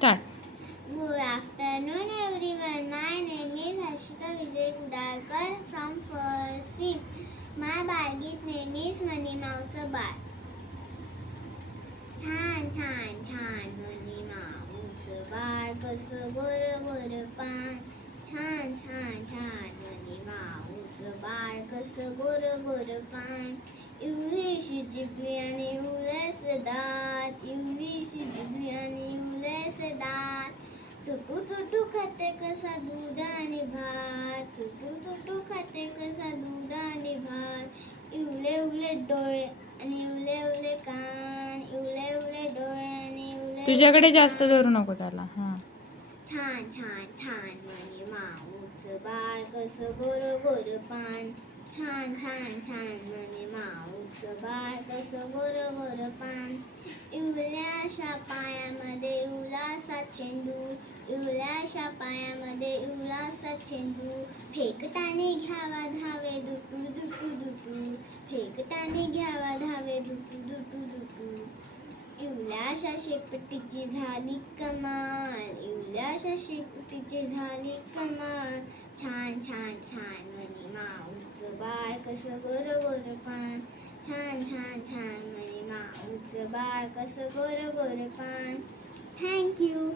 Start. Good afternoon, everyone. My name is Harshika Vijay Kudalkar from first C. My बालगीत name is मनीमाऊचं बाळ. छान छान छान मनीमाऊचं बाळ कसं गोर गोर पान. छान छान छान मनीमाऊचं बाळ कसं गोर गोर पान. इवलीशी चिपली आणि उलस दात, इवलीशी चिपली आणि उलस दात. चुटू चुटू खाते कसा दूध आणि भात, चुटू चुटू खाते कसा दूध आणि भात. इवले इवले डोळे आणि इवले इवले कान, इवले इवले डोळे आणि इवले तुझ्याकडे जास्त धरू नको त्याला. हां. छान छान छान मनीमाऊचं बाळ कसं गोर गोर पान. छान छान छान मनीमाऊचं बाळ कसं गोर गोर पान. इवल्याशा पायामध्ये इवलासा चेंडू, इवल्याशा पायामध्ये इवलासा चेंडू. फेकताना घ्यावा धावे दुटू दुटू दुटू, फेकताना घ्यावा धावे दुटू दुटू दुटू. इवल्याशा शेपटीची झाली कमाल, इवल्याशा शेपटीची झाली कमाल. छान छान छान मनीमाऊचं बाळ कसं गोर गोर पान. छान छान छान मनीमाऊचं बाळ कसं गोर गोर पान. थँक्यू.